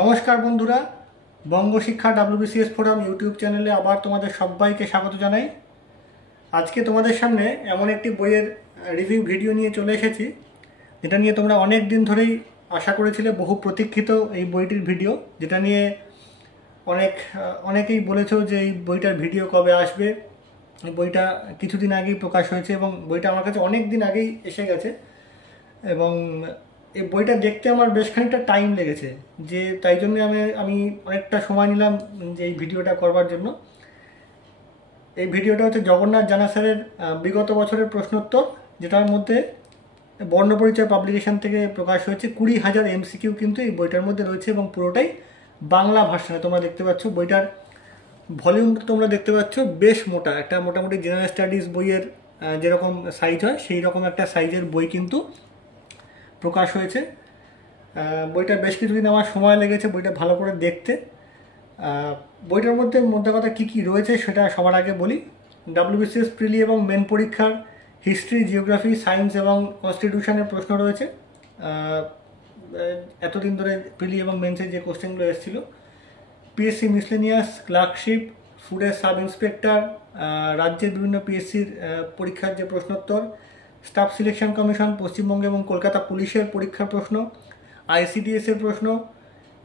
নমস্কার বন্ধুরা, বঙ্গ শিক্ষা WBCS ফোরাম ইউটিউব চ্যানেলে আবার তোমাদের সবাইকে স্বাগত জানাই। আজকে তোমাদের সামনে এমন একটি বইয়ের রিভিউ ভিডিও নিয়ে চলে এসেছি, যেটা নিয়ে তোমরা অনেক দিন ধরেই আশা করেছিলে, বহু প্রতীক্ষিত এই বইটির ভিডিও, যেটা নিয়ে অনেকেই বলেছো যে এই বইটার ভিডিও কবে আসবে। এই বইটা কিছুদিন আগেই প্রকাশ হয়েছে এবং বইটা আমার কাছে অনেক দিন আগেই এসে গেছে এবং এই বইটা দেখতে আমার বেশ খানিকটা টাইম লেগেছে, যে তাই জন্য আমি অনেকটা সময় নিলাম যে এই ভিডিওটা করবার জন্য। এই ভিডিওটা হচ্ছে জগন্নাথ জানা স্যারের বিগত বছরের প্রশ্নোত্তর, যেটার মধ্যে বর্ণপরিচয় পাবলিকেশন থেকে প্রকাশ হয়েছে। 20,000 MCQ কিন্তু এই বইটার মধ্যে রয়েছে এবং পুরোটাই বাংলা ভার্সনে তোমরা দেখতে পাচ্ছ। বইটার ভলিউম তোমরা দেখতে পাচ্ছ বেশ মোটা, একটা মোটামুটি জেনারেল স্টাডিজ বইয়ের যেরকম সাইজ হয় সেই রকম একটা সাইজের বই কিন্তু প্রকাশ হয়েছে। বইটা বেশ কিছুদিন আমার সময় লেগেছে বইটা ভালো করে দেখতে। বইটার মধ্যে কথা কী কী রয়েছে সেটা সবার আগে বলি। WBCS প্রিলি এবং মেন পরীক্ষার হিস্ট্রি, জিওগ্রাফি, সায়েন্স এবং কনস্টিটিউশনের প্রশ্ন রয়েছে। এতদিন ধরে প্রিলি এবং মেন্সের যে কোশ্চেনগুলো এসেছিলো, পিএসসি মিসলেনিয়াস, ক্লার্কশিপ, ফুডের সাব ইন্সপেক্টর, রাজ্যের বিভিন্ন পিএসসির পরীক্ষার যে প্রশ্নোত্তর, স্টাফ সিলেকশন কমিশন, পশ্চিমবঙ্গ এবং কলকাতা পুলিশের পরীক্ষার প্রশ্ন, ICDS-এর প্রশ্ন,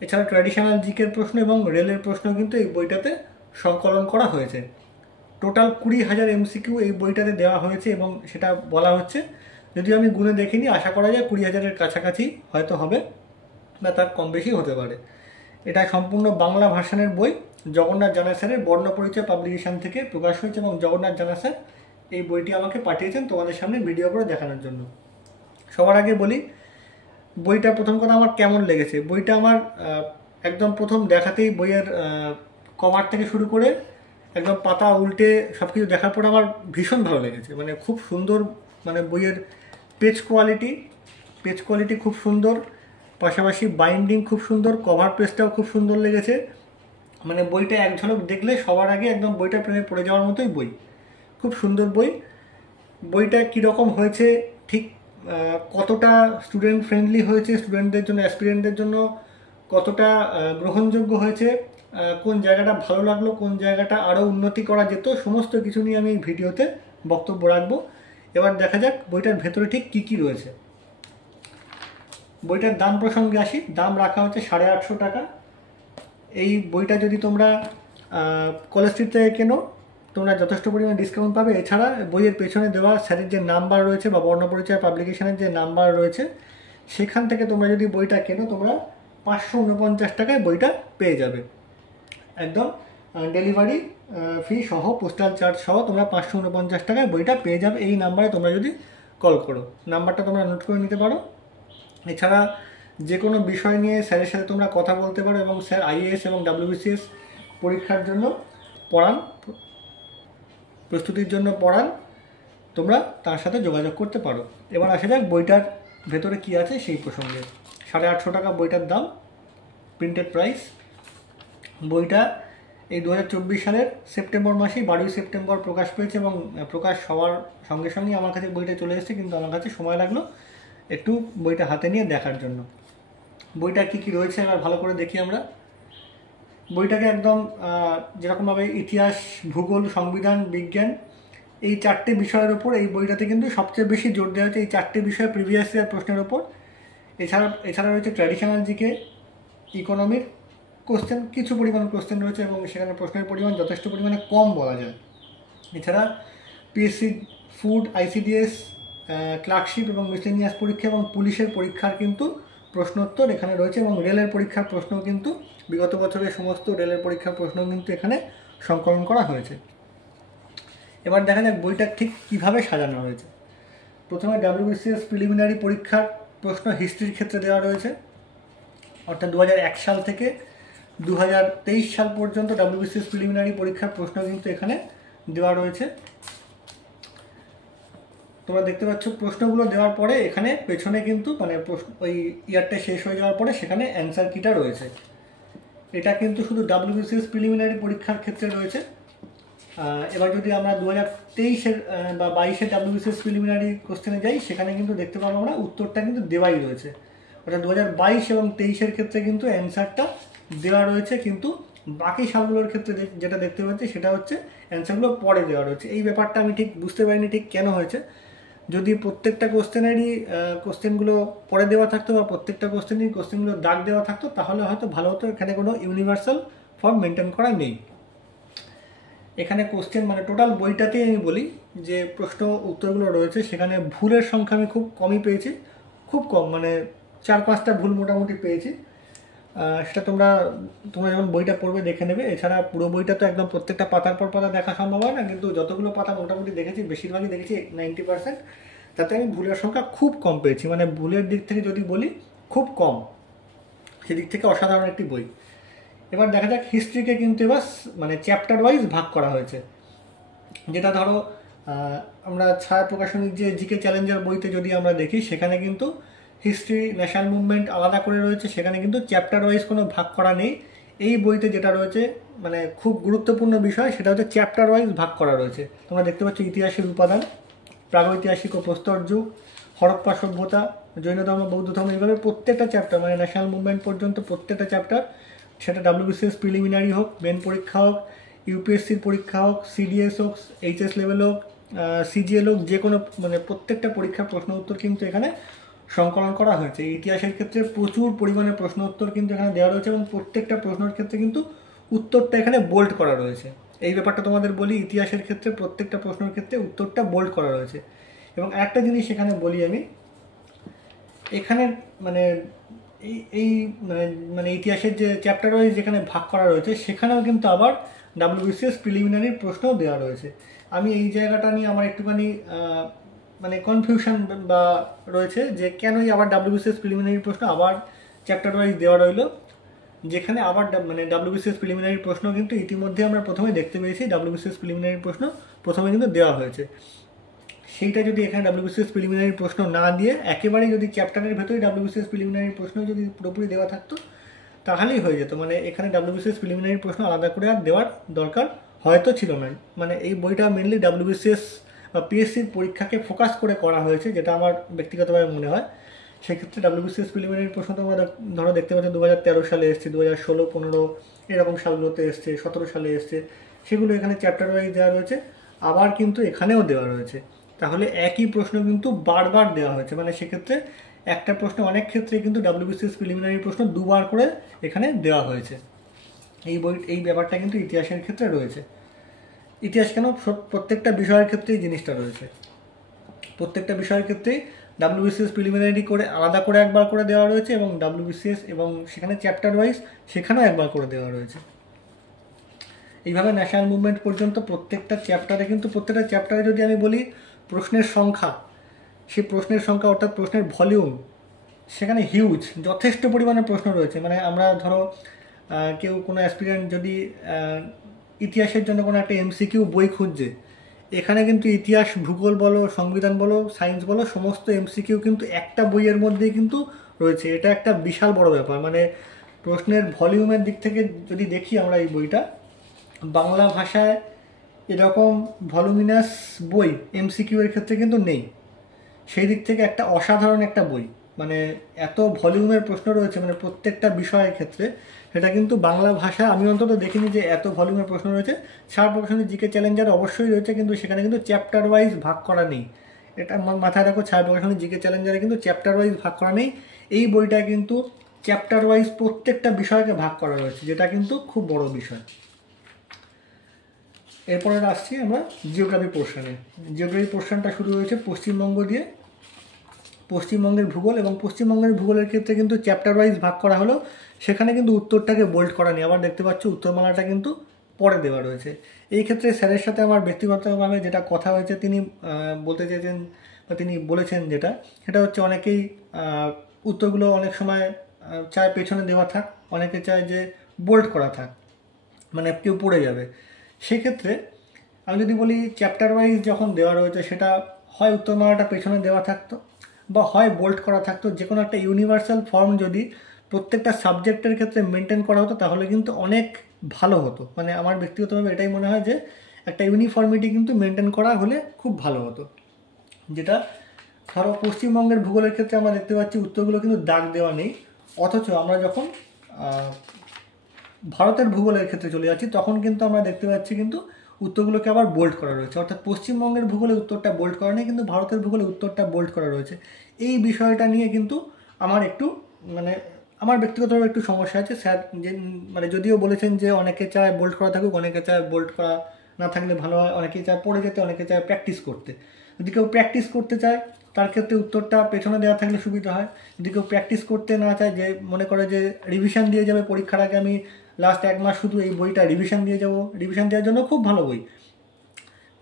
এছাড়া ট্র্যাডিশনাল জিকের প্রশ্ন এবং রেলের প্রশ্ন কিন্তু এই বইটাতে সংকলন করা হয়েছে। টোটাল 20,000 MCQ এই বইটাতে দেওয়া হয়েছে এবং সেটা বলা হচ্ছে, যদিও আমি গুণে দেখিনি, আশা করা যায় 20,000-এর কাছাকাছি হয়তো হবে বা তার কম বেশি হতে পারে। এটা সম্পূর্ণ বাংলা ভার্সনের বই, জগন্নাথ জানা স্যারের বর্ণপরিচয় পাবলিকেশন থেকে প্রকাশ হয়েছে এবং জগন্নাথ জানা স্যার এই বইটি আমাকে পাঠিয়েছেন তোমাদের সামনে ভিডিও করে দেখানোর জন্য। সবার আগে বলি বইটা প্রথম কথা আমার কেমন লেগেছে। বইটা আমার একদম প্রথম দেখাতেই বইয়ের কভার থেকে শুরু করে একদম পাতা উল্টে সব কিছু দেখার পর আমার ভীষণ ভালো লেগেছে। মানে খুব সুন্দর, মানে বইয়ের পেজ কোয়ালিটি খুব সুন্দর, পাশাপাশি বাইন্ডিং খুব সুন্দর, কভার পেজটাও খুব সুন্দর লেগেছে। মানে বইটা এক ঝলক দেখলে সবার আগে একদম বইটা প্রেমে পড়ে যাওয়ার মতোই বই, খুব সুন্দর বই। বইটা কীরকম হয়েছে, ঠিক কতটা স্টুডেন্ট ফ্রেন্ডলি হয়েছে, স্টুডেন্টদের জন্য, অ্যাসপিরেন্টদের জন্য কতটা গ্রহণযোগ্য হয়েছে, কোন জায়গাটা ভালো লাগলো, কোন জায়গাটা আরও উন্নতি করা যেত, সমস্ত কিছু নিয়ে আমি এই ভিডিওতে বক্তব্য রাখবো। এবার দেখা যাক বইটার ভেতরে ঠিক কী কী রয়েছে। বইটার দাম প্রসঙ্গে আসি। দাম রাখা হচ্ছে 850 টাকা। এই বইটা যদি তোমরা কলেজ স্ট্রিট থেকে কেনো, তোমরা যথেষ্ট পরিমাণে ডিসকাউন্ট পাবে। এছাড়া বইয়ের পেছনে দেওয়া স্যারের যে নাম্বার রয়েছে বা বর্ণপরিচয় পাবলিকেশনের যে নাম্বার রয়েছে, সেখান থেকে তোমরা যদি বইটা কেনো, তোমরা 549 টাকায় বইটা পেয়ে যাবে। একদম ডেলিভারি ফি সহ, পোস্টাল চার্জ সহ তোমরা 549 টাকায় বইটা পেয়ে যাবে এই নাম্বারে তোমরা যদি কল করো। নাম্বারটা তোমরা নোট করে নিতে পারো। এছাড়া যে কোনো বিষয় নিয়ে স্যারের সাথে তোমরা কথা বলতে পারো এবং স্যার IAS এবং WBCS পরীক্ষার জন্য পড়ান, প্রস্তুতির জন্য পড়ান, তোমরা তার সাথে যোগাযোগ করতে পারো। এবার আসা যাক বইটার ভেতরে কি আছে সেই প্রসঙ্গে। 850 টাকা বইটার দাম, প্রিন্টেড প্রাইস। বইটা এই 2024 সালের সেপ্টেম্বর মাসেই 12 সেপ্টেম্বর প্রকাশ পেয়েছে এবং প্রকাশ হওয়ার সঙ্গে সঙ্গেই আমার কাছে বইটা চলে এসেছে, কিন্তু আমার কাছে সময় লাগলো একটু বইটা হাতে নিয়ে দেখার জন্য। বইটা কী কী রয়েছে এবার ভালো করে দেখি আমরা। বইটাকে একদম যেরকমভাবে ইতিহাস, ভূগোল, সংবিধান, বিজ্ঞান, এই 4টে বিষয়ের ওপর এই বইটাতে কিন্তু সবচেয়ে বেশি জোর দেওয়া হয়েছে, এই 4টে বিষয় প্রিভিয়াস ইয়ার প্রশ্নের ওপর। এছাড়া রয়েছে ট্র্যাডিশনাল জিকে, ইকোনমির কোশ্চেন, কিছু পরিমাণ কোশ্চেন রয়েছে এবং সেখানে প্রশ্নের পরিমাণ যথেষ্ট পরিমাণে কম বলা যায়। এছাড়া PSC, ফুড, ICDS, ক্লার্কশিপ এবং মিসলেনিয়াস পরীক্ষা এবং পুলিশের পরীক্ষার কিন্তু প্রশ্নোত্তর এখানে রয়েছে এবং রেলের পরীক্ষার প্রশ্ন কিন্তু বিগত বছরের সমস্ত রেলের পরীক্ষার প্রশ্ন কিন্তু এখানে সংকলন করা হয়েছে। এবার দেখা যাক বইটা ঠিক কীভাবে সাজানো হয়েছে। প্রথমে WBCS প্রিলিমিনারি পরীক্ষার প্রশ্ন হিস্ট্রির ক্ষেত্রে দেওয়া রয়েছে, অর্থাৎ 2001 সাল থেকে 2023 সাল পর্যন্ত WBCS প্রিলিমিনারি পরীক্ষার প্রশ্ন কিন্তু এখানে দেওয়া রয়েছে। তোমরা দেখতে পাচ্ছ প্রশ্নগুলো দেওয়ার পরে এখানে পেছনে কিন্তু মানে ওই ইয়ারটা শেষ হয়ে যাওয়ার পরে সেখানে অ্যান্সার কিটা রয়েছে। এটা কিন্তু শুধু WBCS প্রিলিমিনারি পরীক্ষার ক্ষেত্রে রয়েছে। এবার যদি আমরা 2023-এর বা 22-এর WBCS প্রিলিমিনারি কোশ্চেনে যাই, সেখানে কিন্তু দেখতে পাবো আমরা উত্তরটা কিন্তু দেওয়াই রয়েছে। অর্থাৎ 2022 এবং 23-এর ক্ষেত্রে কিন্তু অ্যান্সারটা দেওয়া রয়েছে, কিন্তু বাকি সালগুলোর ক্ষেত্রে যেটা দেখতে পাচ্ছি সেটা হচ্ছে অ্যান্সারগুলো পরে দেওয়া রয়েছে। এই ব্যাপারটা আমি ঠিক বুঝতে পারিনি ঠিক কেন হয়েছে। যদি প্রত্যেকটা কোশ্চেনেরই কোশ্চেনগুলো পরে দেওয়া থাকতো বা প্রত্যেকটা কোশ্চেনগুলো দাগ দেওয়া থাকতো তাহলে হয়তো ভালো হতো। এখানে কোনো ইউনিভার্সাল ফর্ম মেনটেন করা নেই। এখানে কোশ্চেন মানে টোটাল বইটাতেই আমি বলি যে প্রশ্ন উত্তরগুলো রয়েছে সেখানে ভুলের সংখ্যা আমি খুব কমই পেয়েছি, খুব কম, মানে 4-5টা ভুল মোটামুটি পেয়েছি। সেটা তোমরা যখন বইটা পড়বে দেখে নেবে। এছাড়া পুরো বইটা তো একদম প্রত্যেকটা পাতার পর পাতা দেখা সম্ভব হয় না, কিন্তু যতগুলো পাতা মোটামুটি দেখেছি বেশিরভাগই দেখেছি 90%, তাতে আমি ভুলের সংখ্যা খুব কম পেয়েছি। মানে ভুলের দিক থেকে যদি বলি খুব কম, সেদিক থেকে অসাধারণ একটি বই। এবার দেখা যাক হিস্ট্রিকে কিন্তু এবার মানে চ্যাপ্টার ওয়াইজ ভাগ করা হয়েছে। যেটা ধরো আমরা ছায়া প্রকাশনীর যে জিকে চ্যালেঞ্জার বইতে যদি আমরা দেখি সেখানে কিন্তু হিস্ট্রি, ন্যাশনাল মুভমেন্ট আলাদা করে রয়েছে, সেখানে কিন্তু চ্যাপ্টার ওয়াইজ কোনো ভাগ করা নেই। এই বইতে যেটা রয়েছে মানে খুব গুরুত্বপূর্ণ বিষয় সেটা হচ্ছে চ্যাপ্টার ওয়াইজ ভাগ করা রয়েছে। তোমরা দেখতে পাচ্ছ ইতিহাসের উপাদান, প্রাগৈতিহাসিক ও প্রস্তর যুগ, হরপ্পা সভ্যতা, জৈন ধর্ম, বৌদ্ধ ধর্ম, এইভাবে প্রত্যেকটা চ্যাপ্টার মানে ন্যাশনাল মুভমেন্ট পর্যন্ত প্রত্যেকটা চ্যাপ্টার, সেটা WBCS প্রিলিমিনারি হোক, মেন পরীক্ষা হোক, ইউপিএসসির পরীক্ষা হোক, সিডিএস হোক, এইচএস লেভেল হোক, সিজিএল হোক, যে কোনো মানে প্রত্যেকটা পরীক্ষার প্রশ্ন উত্তর কিন্তু এখানে সংকলন করা হয়েছে। ইতিহাসের ক্ষেত্রে প্রচুর পরিমাণে প্রশ্ন উত্তর কিন্তু এখানে দেওয়া রয়েছে এবং প্রত্যেকটা প্রশ্নের ক্ষেত্রে কিন্তু উত্তরটা এখানে বোল্ড করা রয়েছে। এই ব্যাপারটা তোমাদের বলি, ইতিহাসের ক্ষেত্রে প্রত্যেকটা প্রশ্নের ক্ষেত্রে উত্তরটা বোল্ড করা রয়েছে। এবং আরেকটা জিনিস এখানে বলি আমি, এখানে মানে এই মানে ইতিহাসের যে চ্যাপ্টার ওয়াইজ যেখানে ভাগ করা রয়েছে সেখানেও কিন্তু আবার WBCS প্রিলিমিনারির প্রশ্নও দেওয়া রয়েছে। আমি এই জায়গাটা নিয়ে আমার একটুখানি মানে কনফিউশন বা রয়েছে যে কেনই আবার WBCS প্রিলিমিনারি প্রশ্ন আবার চ্যাপ্টার ওয়াইজ দেওয়া রইল, যেখানে আবার মানে WBCS প্রিলিমিনারি প্রশ্ন কিন্তু ইতিমধ্যে আমরা প্রথমে দেখতে পেয়েছি WBCS প্রিলিমিনারি প্রশ্ন প্রথমে কিন্তু দেওয়া হয়েছে। সেইটা যদি এখানে WBCS প্রিলিমিনারি প্রশ্ন না দিয়ে একেবারেই যদি চ্যাপ্টারের ভেতরেই WBCS প্রিলিমিনারি প্রশ্ন যদি পুরোপুরি দেওয়া থাকতো তাহলেই হয়ে যেত। মানে এখানে WBCS প্রিলিমিনারি প্রশ্ন আলাদা করে আর দেওয়ার দরকার হয়তো ছিল না। মানে এই বইটা মেনলি WBCS বা পিএসসির পরীক্ষাকে ফোকাস করে করা হয়েছে, যেটা আমার ব্যক্তিগতভাবে মনে হয়। সেক্ষেত্রে WBCS প্রিলিমিনারি প্রশ্ন তোমরা ধরো দেখতে পাচ্ছ 2013 সালে এসছে, 2016, 15 এরকম সালগুলোতে এসছে, 17 সালে এসছে, সেগুলো এখানে চ্যাপ্টার ওয়াইজ দেওয়া রয়েছে। আবার কিন্তু এখানেও দেওয়া রয়েছে, তাহলে একই প্রশ্ন কিন্তু বারবার দেওয়া হয়েছে। মানে সেক্ষেত্রে একটা প্রশ্ন অনেক ক্ষেত্রে কিন্তু WBCS প্রিলিমিনারি প্রশ্ন দুবার করে এখানে দেওয়া হয়েছে। এই ব্যাপারটা কিন্তু ইতিহাসের ক্ষেত্রে রয়েছে। ইতিহাস কেন, প্রত্যেকটা বিষয়ের ক্ষেত্রেই জিনিসটা রয়েছে। প্রত্যেকটা বিষয়ের ক্ষেত্রেই WBCS প্রিলিমিনারি করে আলাদা করে একবার করে দেওয়া রয়েছে এবং WBCS এবং সেখানে চ্যাপ্টার ওয়াইজ সেখানেও একবার করে দেওয়া রয়েছে। এইভাবে ন্যাশনাল মুভমেন্ট পর্যন্ত প্রত্যেকটা চ্যাপ্টারে যদি আমি বলি প্রশ্নের সংখ্যা, সেই প্রশ্নের সংখ্যা অর্থাৎ প্রশ্নের ভলিউম সেখানে হিউজ, যথেষ্ট পরিমাণে প্রশ্ন রয়েছে। মানে আমরা ধরো কেউ কোনো অ্যাসপিরেন্ট যদি ইতিহাসের জন্য কোনো একটা MCQ বই খুঁজছে, এখানে কিন্তু ইতিহাস, ভূগোল বলো, সংবিধান বলো, সায়েন্স বলো, সমস্ত MCQ কিন্তু একটা বইয়ের মধ্যেই কিন্তু রয়েছে। এটা একটা বিশাল বড় ব্যাপার। মানে প্রশ্নের ভলিউমের দিক থেকে যদি দেখি আমরা এই বইটা, বাংলা ভাষায় এরকম ভলিউমিনাস বই MCQ এর ক্ষেত্রে কিন্তু নেই। সেই দিক থেকে একটা অসাধারণ একটা বই, মানে এত ভলিউমের প্রশ্ন রয়েছে মানে প্রত্যেকটা বিষয়ের ক্ষেত্রে, সেটা কিন্তু বাংলা ভাষা আমি অন্তত দেখিনি যে এত ভলিউমের প্রশ্ন রয়েছে। ছায়া প্রকাশনী জিকে চ্যালেঞ্জার অবশ্যই রয়েছে, কিন্তু সেখানে কিন্তু চ্যাপ্টার ওয়াইজ ভাগ করা নেই। এটা মাথায় রাখো, ছায়া প্রকাশনী জিকে চ্যালেঞ্জারে কিন্তু চ্যাপ্টার ওয়াইজ ভাগ করা নেই। এই বইটা কিন্তু চ্যাপ্টার ওয়াইজ প্রত্যেকটা বিষয়কে ভাগ করা রয়েছে, যেটা কিন্তু খুব বড় বিষয়। এরপরে আসছি আমরা জিওগ্রাফি পোর্শনে। জিওগ্রাফি পোর্শনটা শুরু হয়েছে পশ্চিমবঙ্গ দিয়ে, পশ্চিমবঙ্গের ভূগোল, এবং পশ্চিমবঙ্গের ভূগোলের ক্ষেত্রে কিন্তু চ্যাপ্টার ওয়াইজ ভাগ করা হলো। সেখানে কিন্তু উত্তরটাকে বোল্ড করা নেই। আবার দেখতে পাচ্ছ উত্তরমালাটা কিন্তু পরে দেওয়া রয়েছে। এই ক্ষেত্রে স্যারের সাথে আমার ব্যক্তিগতভাবে যেটা কথা হয়েছে, তিনি বলতে চেয়েছেন বা তিনি বলেছেন যেটা, সেটা হচ্ছে অনেকেই উত্তরগুলো অনেক সময় চায় পেছনে দেওয়া থাক, অনেকে চায় যে বোল্ড করা থাক, মানে কেউ পড়ে যাবে। সেক্ষেত্রে আমি যদি বলি চ্যাপ্টার ওয়াইজ যখন দেওয়া রয়েছে সেটা হয় উত্তরমালাটা পেছনে দেওয়া থাকতো বা হয় বোল্ড করা থাকতো। যে কোনো একটা ইউনিভার্সাল ফর্ম যদি প্রত্যেকটা সাবজেক্টের ক্ষেত্রে মেনটেন করা হতো তাহলে কিন্তু অনেক ভালো হতো। মানে আমার ব্যক্তিগতভাবে এটাই মনে হয় যে একটা ইউনিফর্মিটি কিন্তু মেনটেন করা হলে খুব ভালো হতো, যেটা ধরো পশ্চিমবঙ্গের ভূগোলের ক্ষেত্রে আমরা দেখতে পাচ্ছি উত্তরগুলো কিন্তু দাগ দেওয়া নেই, অথচ আমরা যখন ভারতের ভূগোলের ক্ষেত্রে চলে যাচ্ছি তখন কিন্তু আমরা দেখতে পাচ্ছি কিন্তু উত্তরগুলোকে আবার বোল্ড করা রয়েছে। অর্থাৎ পশ্চিমবঙ্গের ভূগোলে উত্তরটা বোল্ড করা নেই, কিন্তু ভারতের ভূগোলে উত্তরটা বোল্ড করা রয়েছে। এই বিষয়টা নিয়ে কিন্তু আমার একটু মানে আমার ব্যক্তিগতভাবে একটু সমস্যা আছে। স্যার যে মানে যদিও বলেছেন যে অনেকে চায় বোল্ড করা থাকুক, অনেকে চায় বোল্ড করা না থাকলে ভালো হয়, অনেকে চায় পড়ে যেতে, অনেকে চায় প্র্যাকটিস করতে। যদি কেউ প্র্যাকটিস করতে চায় তার ক্ষেত্রে উত্তরটা পেছনে দেওয়া থাকলে সুবিধা হয়। যদি কেউ প্র্যাকটিস করতে না চায়, যে মনে করে যে রিভিশন দিয়ে যাবে পরীক্ষার আগে, আমি লাস্ট 1 মাস শুধু এই বইটা রিভিশন দিয়ে যাব, রিভিশন দেওয়ার জন্য খুব ভালো বই,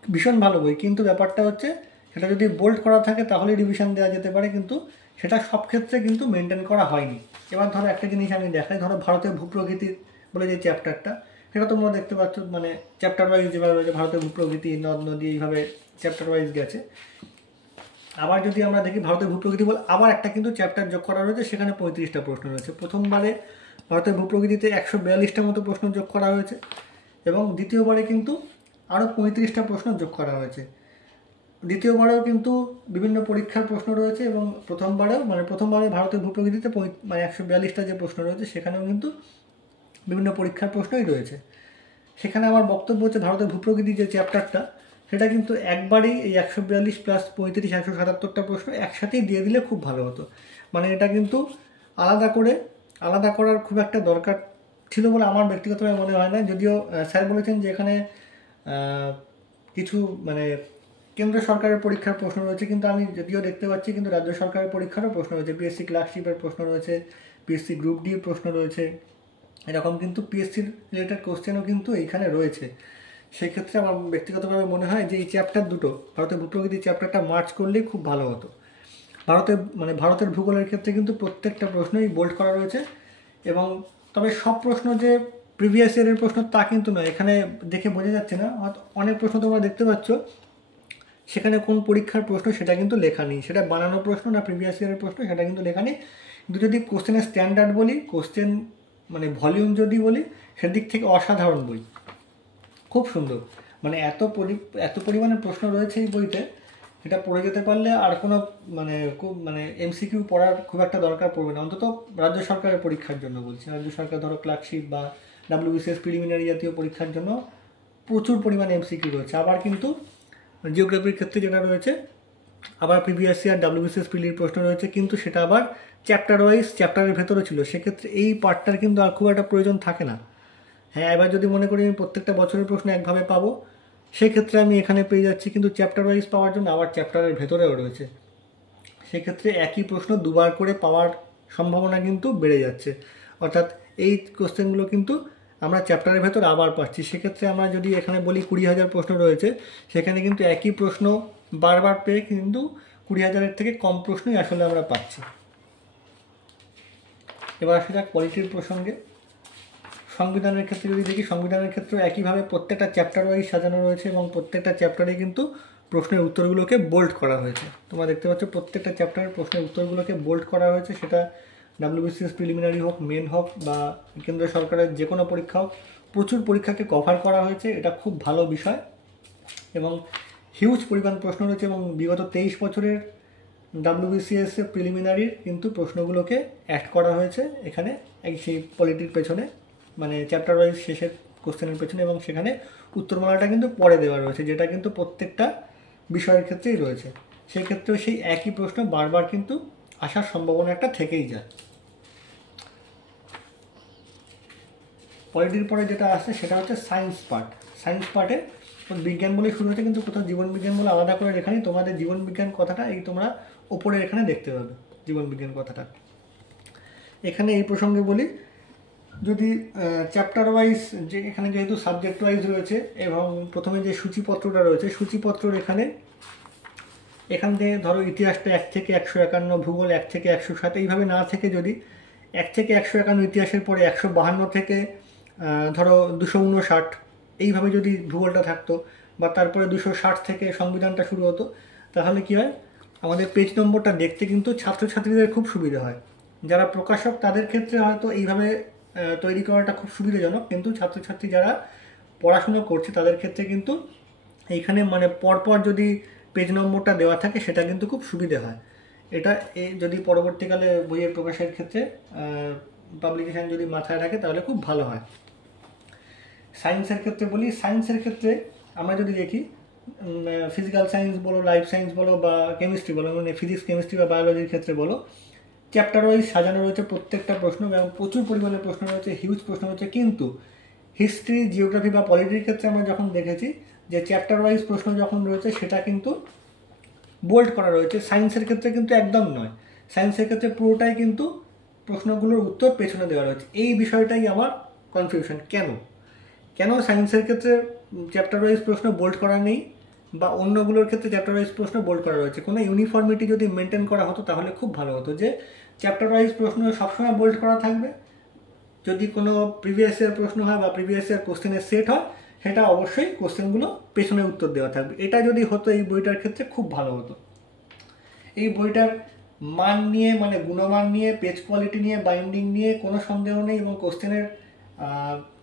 ভীষণ ভালো বই, কিন্তু ব্যাপারটা হচ্ছে সেটা যদি বোল্ড করা থাকে তাহলে রিভিশন দেওয়া যেতে পারে, কিন্তু সেটা সব ক্ষেত্রে কিন্তু মেনটেন করা হয়নি। এবার ধরো একটা জিনিস আমি দেখাই, ধরো ভারতের ভূপ্রকৃতির বলে যে চ্যাপ্টারটা, সেটা তোমরা দেখতে পাচ্ছ মানে চ্যাপ্টার ওয়াইজ যেভাবে রয়েছে, ভারতের ভূপ্রকৃতি, নদ নদী, এইভাবে চ্যাপ্টার ওয়াইজ গেছে। আবার যদি আমরা দেখি ভারতের ভূপ্রকৃতি বলে আবার একটা কিন্তু চ্যাপ্টার যোগ করা রয়েছে, সেখানে 35টা প্রশ্ন রয়েছে। প্রথমবারে ভারতের ভূপ্রকৃতিতে 142টার মতো প্রশ্ন যোগ করা হয়েছে, এবং দ্বিতীয়বারে কিন্তু আরও 35টা প্রশ্ন যোগ করা হয়েছে। দ্বিতীয়বারেও কিন্তু বিভিন্ন পরীক্ষার প্রশ্ন রয়েছে, এবং প্রথমবারে ভারতের ভূপ্রকৃতিতে 142টা যে প্রশ্ন রয়েছে সেখানেও কিন্তু বিভিন্ন পরীক্ষার প্রশ্নই রয়েছে। সেখানে আমার বক্তব্য হচ্ছে ভারতের ভূপ্রকৃতি যে চ্যাপ্টারটা, সেটা কিন্তু একবারেই এই 142 প্লাস 35 177টা প্রশ্ন একসাথেই দিয়ে দিলে খুব ভালো হতো। মানে এটা কিন্তু আলাদা করার খুব একটা দরকার ছিল বলে আমার ব্যক্তিগতভাবে মনে হয় না। যদিও স্যার বলেছেন যে এখানে কিছু মানে কেন্দ্র সরকারের পরীক্ষার প্রশ্ন রয়েছে, কিন্তু আমি যদিও দেখতে পাচ্ছি কিন্তু রাজ্য সরকারের পরীক্ষারও প্রশ্ন রয়েছে, পিএসসি ক্লার্কশিপের প্রশ্ন রয়েছে, পিএসসি গ্রুপ ডি প্রশ্ন রয়েছে, এরকম কিন্তু পিএসসির রিলেটেড কোশ্চেনও কিন্তু এইখানে রয়েছে। সেই ক্ষেত্রে আমার ব্যক্তিগতভাবে মনে হয় যে এই চ্যাপ্টার দুটো, ভারতের ভূপ্রকৃতির চ্যাপ্টারটা মার্চ করলেই খুব ভালো হতো। ভারতের ভূগোলের ক্ষেত্রে কিন্তু প্রত্যেকটা প্রশ্নই বোল্ড করা রয়েছে, এবং তবে সব প্রশ্ন যে প্রিভিয়াস ইয়ারের প্রশ্ন তা কিন্তু নয়, এখানে দেখে বোঝা যাচ্ছে না। অনেক প্রশ্ন তোমরা দেখতে পাচ্ছ সেখানে কোন পরীক্ষার প্রশ্ন সেটা কিন্তু লেখা নেই, সেটা বানানো প্রশ্ন না প্রিভিয়াস ইয়ারের প্রশ্ন সেটা কিন্তু লেখা নেই। কিন্তু যদি কোশ্চেনের স্ট্যান্ডার্ড বলি, কোশ্চেন মানে ভলিউম যদি বলি, সেদিক থেকে অসাধারণ বই, খুব সুন্দর। মানে এত পরিমাণে প্রশ্ন রয়েছে এই বইতে, এটা পড়ে যেতে পারলে আর কোনো এমসিকিউ পড়ার খুব একটা দরকার পড়বে না, অন্তত রাজ্য সরকারের পরীক্ষার জন্য বলছি। রাজ্য সরকার ধরো ক্লার্কশিপ বা ডাব্লিউবিসিএস প্রিলিমিনারি জাতীয় পরীক্ষার জন্য প্রচুর পরিমাণে এমসিকিউ রয়েছে। আবার কিন্তু জিওগ্রাফির ক্ষেত্রে যেটা রয়েছে, আবার প্রিভিয়াস ইয়ার ডাব্লিউবিসিএস প্রিলির প্রশ্ন রয়েছে, কিন্তু সেটা আবার চ্যাপ্টার ওয়াইজ চ্যাপ্টারের ভেতরে ছিল, সেক্ষেত্রে এই পার্টটার কিন্তু আর খুব একটা প্রয়োজন থাকে না। হ্যাঁ, এবার যদি মনে করি আমি প্রত্যেকটা বছরের প্রশ্ন একভাবে পাবো, সেক্ষেত্রে আমি এখানে পেয়ে যাচ্ছি, কিন্তু চ্যাপ্টার ওয়াইজ পাওয়ার জন্য আবার চ্যাপ্টারের ভেতরেও রয়েছে, সেক্ষেত্রে একই প্রশ্ন দুবার করে পাওয়ার সম্ভাবনা কিন্তু বেড়ে যাচ্ছে। অর্থাৎ এই কোশ্চেনগুলো কিন্তু আমরা চ্যাপ্টারের ভেতর আবার পাচ্ছি। সেক্ষেত্রে আমরা যদি এখানে বলি 20,000 প্রশ্ন রয়েছে, সেখানে কিন্তু একই প্রশ্ন বারবার পেয়ে কিন্তু 20,000-এর থেকে কম প্রশ্নই আসলে আমরা পাচ্ছি। এবার আসা যাক পলিটির প্রসঙ্গে। সংবিধানের ক্ষেত্রে যদি দেখি, সংবিধানের ক্ষেত্রে একইভাবে প্রত্যেকটা চ্যাপ্টার ওয়াইজ সাজানো রয়েছে, এবং প্রত্যেকটা চ্যাপ্টারে কিন্তু প্রশ্নের উত্তরগুলোকে বোল্ড করা হয়েছে। তোমরা দেখতে পাচ্ছ প্রত্যেকটা চ্যাপ্টারের প্রশ্নের উত্তরগুলোকে বোল্ড করা হয়েছে, সেটা ডাব্লিউবিসিএস প্রিলিমিনারি হোক, মেন হোক, বা কেন্দ্র সরকারের যে কোনো পরীক্ষা হোক, প্রচুর পরীক্ষাকে কভার করা হয়েছে, এটা খুব ভালো বিষয়। এবং হিউজ পরিমাণ প্রশ্ন রয়েছে, এবং বিগত 23 বছরের ডাব্লিউবিসিএস প্রিলিমিনারির কিন্তু প্রশ্নগুলোকে অ্যাড করা হয়েছে এখানে সেই পলিটির পেছনে, মানে চ্যাপ্টার ওয়াইজ শেষের কোশ্চেনের পেছনে, এবং সেখানে উত্তরমালাটা কিন্তু পরে দেওয়া রয়েছে, যেটা কিন্তু প্রত্যেকটা বিষয়ের ক্ষেত্রেই রয়েছে। সেই ক্ষেত্রেও সেই একই প্রশ্ন বারবার কিন্তু আসার সম্ভাবনা একটা থেকেই যায়। পলিটির পরে যেটা আসছে সেটা হচ্ছে সায়েন্স পার্ট। সায়েন্স পার্টে বিজ্ঞান বলে শুরু হচ্ছে, কিন্তু কোথাও জীবন বিজ্ঞান বলে আলাদা করে লেখানি। তোমাদের জীবন বিজ্ঞান কথাটা এই তোমরা ওপরে এখানে দেখতে পাবে, জীবন বিজ্ঞান কথাটা। এখানে এই প্রসঙ্গে বলি, যদি চ্যাপ্টার ওয়াইজ যে এখানে যেহেতু সাবজেক্ট ওয়াইজ রয়েছে, এবং প্রথমে যে সূচিপত্রটা রয়েছে, সূচিপত্রর এখান থেকে ধরো ইতিহাসটা 1 থেকে 151, ভূগোল 1 থেকে 107, এইভাবে না থেকে যদি 1 থেকে 151 ইতিহাসের পরে 152 থেকে ধরো 259, এইভাবে যদি ভূগোলটা থাকতো, বা তারপরে 260 থেকে সংবিধানটা শুরু হতো, তাহলে কি হয়, আমাদের পেজ নম্বরটা দেখতে কিন্তু ছাত্রছাত্রীদের খুব সুবিধা হয়। যারা প্রকাশক তাদের ক্ষেত্রে হয়তো এইভাবে তৈরি করাটা খুব সুবিধাজনক, কিন্তু ছাত্রছাত্রী যারা পড়াশুনো করছে তাদের ক্ষেত্রে কিন্তু এইখানে মানে পরপর যদি পেজ নম্বরটা দেওয়া থাকে সেটা কিন্তু খুব সুবিধে হয়। এটা যদি পরবর্তীকালে বইয়ের প্রকাশের ক্ষেত্রে পাবলিকেশান যদি মাথায় রাখে তাহলে খুব ভালো হয়। সায়েন্সের ক্ষেত্রে বলি, সায়েন্সের ক্ষেত্রে আমরা যদি দেখি ফিজিক্যাল সায়েন্স বলো, লাইফ সায়েন্স বলো বা কেমিস্ট্রি বলো, মানে ফিজিক্স কেমিস্ট্রি বা বায়োলজির ক্ষেত্রে বলো, চ্যাপ্টার ওয়াইজ সাজানো রয়েছে প্রত্যেকটা প্রশ্ন এবং প্রচুর পরিমাণে প্রশ্ন রয়েছে, হিউজ প্রশ্ন রয়েছে। কিন্তু হিস্ট্রি, জিওগ্রাফি বা পলিটির ক্ষেত্রে আমরা যখন দেখেছি যে চ্যাপ্টার ওয়াইজ প্রশ্ন যখন রয়েছে সেটা কিন্তু বোল্ড করা রয়েছে। সায়েন্সের ক্ষেত্রে কিন্তু একদম নয়, সায়েন্সের ক্ষেত্রে পুরোটাই কিন্তু প্রশ্নগুলোর উত্তর পেছনে দেওয়া রয়েছে। এই বিষয়টাই আমার কনফিউশন। কেন সায়েন্সের ক্ষেত্রে চ্যাপ্টার ওয়াইজ প্রশ্ন বোল্ড করা নেই বা অন্যগুলোর ক্ষেত্রে চ্যাপ্টার ওয়াইজ প্রশ্ন বোল্ড করা রয়েছে? কোনো ইউনিফর্মিটি যদি মেনটেন করা হতো তাহলে খুব ভালো হতো, যে চ্যাপ্টার ওয়াইজ প্রশ্ন সবসময় বোল্ড করা থাকবে, যদি কোনো প্রিভিয়াস ইয়ার প্রশ্ন হয় বা প্রিভিয়াস ইয়ার কোশ্চেনের সেট হয় সেটা অবশ্যই কোশ্চেনগুলো পেছনে উত্তর দেওয়া থাকবে। এটা যদি হতো এই বইটার ক্ষেত্রে খুব ভালো হতো। এই বইটার মান নিয়ে, মানে গুণমান নিয়ে, পেজ কোয়ালিটি নিয়ে, বাইন্ডিং নিয়ে কোনো সন্দেহ নেই এবং কোশ্চেনের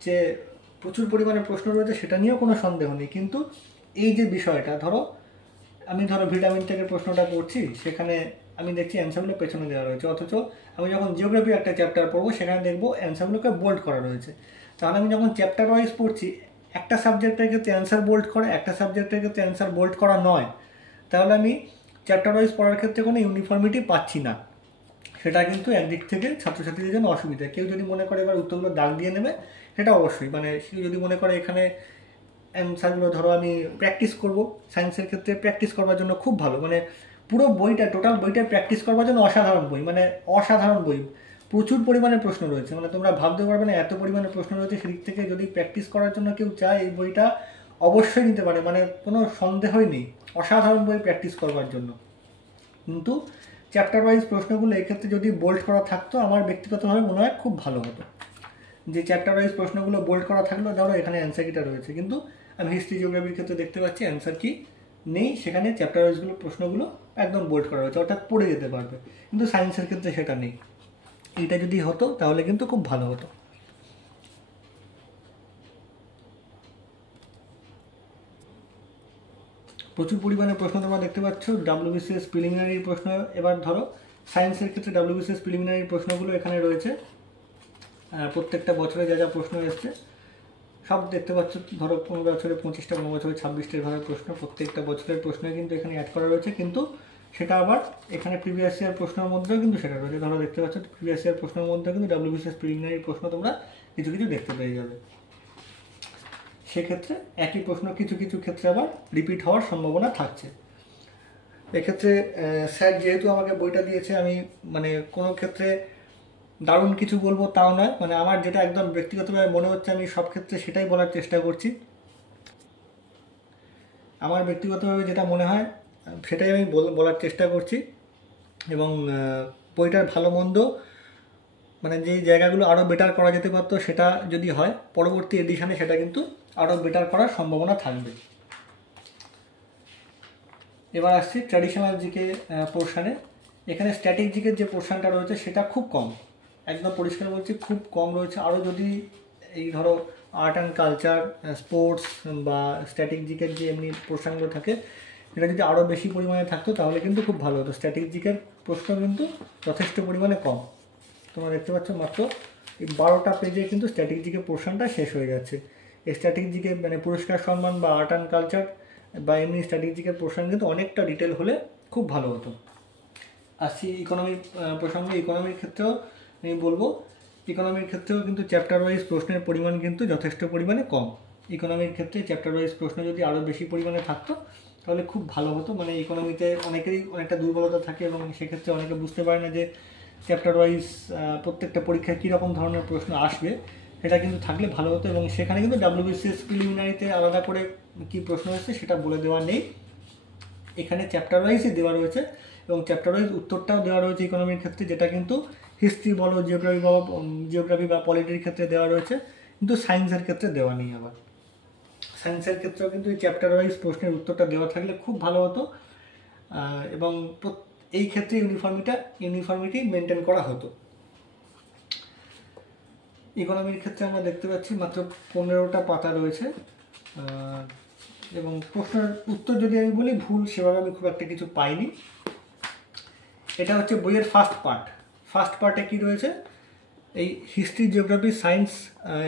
যে প্রচুর পরিমাণে প্রশ্ন রয়েছে সেটা নিয়েও কোনো সন্দেহ নেই। কিন্তু এই যে বিষয়টা, আমি ভিটামিন থেকে প্রশ্নটা পড়ছি, সেখানে আমি দেখছি অ্যান্সারগুলো পেছনে দেওয়া রয়েছে, অথচ আমি যখন জিওগ্রাফি একটা চ্যাপ্টার পড়বো সেখানে দেখবো অ্যান্সারগুলোকে বোল্ড করা রয়েছে। তাহলে আমি যখন চ্যাপ্টার ওয়াইজ পড়ছি, একটা সাবজেক্টের ক্ষেত্রে অ্যান্সার বোল্ড করা, একটা সাবজেক্টের ক্ষেত্রে অ্যান্সার বোল্ড করা নয়, তাহলে আমি চ্যাপ্টার ওয়াইজ পড়ার ক্ষেত্রে কোনো ইউনিফর্মিটি পাচ্ছি না। সেটা কিন্তু একদিক থেকে ছাত্রছাত্রীদের জন্য অসুবিধা। কেউ যদি মনে করে এবার উত্তরগুলো দাগ দিয়ে নেবে, সেটা অবশ্যই, মানে কেউ যদি মনে করে এখানে অ্যান্সারগুলো আমি প্র্যাকটিস করব, সায়েন্সের ক্ষেত্রে প্র্যাকটিস করবার জন্য খুব ভালো, মানে পুরো বইটা, টোটাল বইটা প্র্যাকটিস করবার জন্য অসাধারণ বই, মানে অসাধারণ বই। প্রচুর পরিমাণে প্রশ্ন রয়েছে, মানে তোমরা ভাবতে পারবে না এত পরিমাণে প্রশ্ন রয়েছে। সেদিক থেকে যদি প্র্যাকটিস করার জন্য কেউ চায় এই বইটা অবশ্যই নিতে পারে, মানে কোনো সন্দেহই নেই, অসাধারণ বই প্র্যাকটিস করবার জন্য। কিন্তু চ্যাপ্টার ওয়াইজ প্রশ্নগুলো এক্ষেত্রে যদি বোল্ড করা থাকতো, আমার ব্যক্তিগতভাবে মনে হয় খুব ভালো হতো। যে চ্যাপ্টার ওয়াইজ প্রশ্নগুলো বোল্ড করা থাকলো, ধরো এখানে অ্যান্সার কিটা রয়েছে, কিন্তু আমি হিস্ট্রি জিওগ্রাফির ক্ষেত্রে দেখতে পাচ্ছি অ্যান্সার কি নেই, সেখানে চ্যাপ্টার ওয়াইজগুলো প্রশ্নগুলো একদম বোল্ড করা রয়েছে, অর্থাৎ পড়ে যেতে পারবে। কিন্তু সায়েন্সের ক্ষেত্রে সেটা নেই। এটা যদি হতো তাহলে কিন্তু খুব ভালো হতো। প্রচুর পরিমাণে প্রশ্ন তোমরা দেখতে পাচ্ছ, ডাব্লিউবিসিএস প্রিলিমিনারি প্রশ্ন। এবার ধরো সায়েন্সের ক্ষেত্রে ডাব্লিউবিসিএস প্রিলিমিনারি প্রশ্নগুলো এখানে রয়েছে, প্রত্যেকটা বছরে যা যা প্রশ্ন এসছে সব দেখতে পাচ্ছ। ধরো 15 বছরে 25টা, 15 বছরে 26টা ভাবে প্রশ্ন, প্রত্যেকটা বছরের প্রশ্ন কিন্তু এখানে অ্যাড করা রয়েছে। কিন্তু সেটা আবার এখানে প্রিভিয়াস ইয়ার প্রশ্নের মধ্যেও কিন্তু সেটা রয়েছে। ধরো দেখতে পাচ্ছ প্রিভিয়াস ইয়ার প্রশ্নের মধ্যে কিন্তু ডাব্লিউবিসিএস প্রিলিমিনারি প্রশ্ন তোমরা কিছু কিছু দেখতে পেয়ে যাবে। সেক্ষেত্রে একই প্রশ্ন কিছু কিছু ক্ষেত্রে আবার রিপিট হওয়ার সম্ভাবনা থাকছে। এক্ষেত্রে স্যার যেহেতু আমাকে বইটা দিয়েছে, আমি মানে কোনো ক্ষেত্রে দারুণ কিছু বলবো তাও নয়, মানে আমার যেটা একদম ব্যক্তিগতভাবে মনে হচ্ছে আমি সব ক্ষেত্রে সেটাই বলার চেষ্টা করছি। আমার ব্যক্তিগতভাবে যেটা মনে হয় সেটাই আমি বলার চেষ্টা করছি। এবং বইটার ভালো মন্দ, মানে যেই জায়গাগুলো আরও বেটার করা যেতে পারতো সেটা যদি হয় পরবর্তী এডিশনে, সেটা কিন্তু আরও বেটার করার সম্ভাবনা থাকবে। এবার আসছি ট্র্যাডিশনাল জিকে পোর্শানে। এখানে স্ট্যাটিক জিকের যে পোর্শনটা রয়েছে সেটা খুব কম, একদম পরিষ্কার বলছি খুব কম রয়েছে। আরও যদি এই ধরো আর্ট অ্যান্ড কালচার, স্পোর্টস বা স্ট্যাটিক জিকের যে এমনি পোর্শনগুলো থাকে, এটা যদি আরও বেশি পরিমাণে থাকতো তাহলে কিন্তু খুব ভালো হতো। স্ট্যাটিক জিকের প্রশ্ন কিন্তু যথেষ্ট পরিমাণে কম। তোমরা দেখতে পাচ্ছ মাত্র এই 12টা পেজে কিন্তু স্ট্যাটিক জিকে পোর্শনটা শেষ হয়ে যাচ্ছে। এই স্ট্যাটিক জিকে মানে পুরস্কার সম্মান বা আর্ট অ্যান্ড কালচার বা এমনি স্ট্যাটিক জিকের পোর্শন কিন্তু অনেকটা ডিটেল হলে খুব ভালো হতো। আসছি ইকোনমিক প্রসঙ্গে। ইকোনমির ক্ষেত্রেও আমি বলবো, ইকোনমির ক্ষেত্রেও কিন্তু চ্যাপ্টার ওয়াইজ প্রশ্নের পরিমাণ কিন্তু যথেষ্ট পরিমাণে কম। ইকোনমির ক্ষেত্রে চ্যাপ্টার ওয়াইজ প্রশ্ন যদি আরও বেশি পরিমাণে থাকতো তাহলে খুব ভালো হতো। মানে ইকোনমিতে অনেকেরই অনেকটা দুর্বলতা থাকে এবং সেক্ষেত্রে অনেকে বুঝতে পারে না যে চ্যাপ্টার ওয়াইজ প্রত্যেকটা পরীক্ষায় কীরকম ধরনের প্রশ্ন আসবে, সেটা কিন্তু থাকলে ভালো হতো। এবং সেখানে কিন্তু ডাব্লিউবিসিএস প্রিলিমিনারিতে আলাদা করে কী প্রশ্ন এসেছে সেটা বলে দেওয়া নেই, এখানে চ্যাপ্টার ওয়াইজই দেওয়া রয়েছে এবং চ্যাপ্টার ওয়াইজ উত্তরটাও দেওয়া রয়েছে ইকোনমির ক্ষেত্রে, যেটা কিন্তু হিস্ট্রি বলো, জিওগ্রাফি বা পলিটির ক্ষেত্রে দেওয়া রয়েছে, কিন্তু সায়েন্সের ক্ষেত্রে দেওয়া নেই। আবার সায়েন্সের ক্ষেত্রেও কিন্তু এই চ্যাপ্টার ওয়াইজ প্রশ্নের উত্তরটা দেওয়া থাকলে খুব ভালো হতো এবং এই ক্ষেত্রে ইউনিফর্মিটি মেনটেন করা হতো। ইকোনমির ক্ষেত্রে আমরা দেখতে পাচ্ছি মাত্র 15টা পাতা রয়েছে, এবং প্রশ্নের উত্তর যদি আমি বলি, ভুল সেভাবে আমি খুব একটা কিছু পাইনি। এটা হচ্ছে বইয়ের ফার্স্ট পার্টে কি রয়েছে, এই হিস্ট্রি, জিওগ্রাফি, সায়েন্স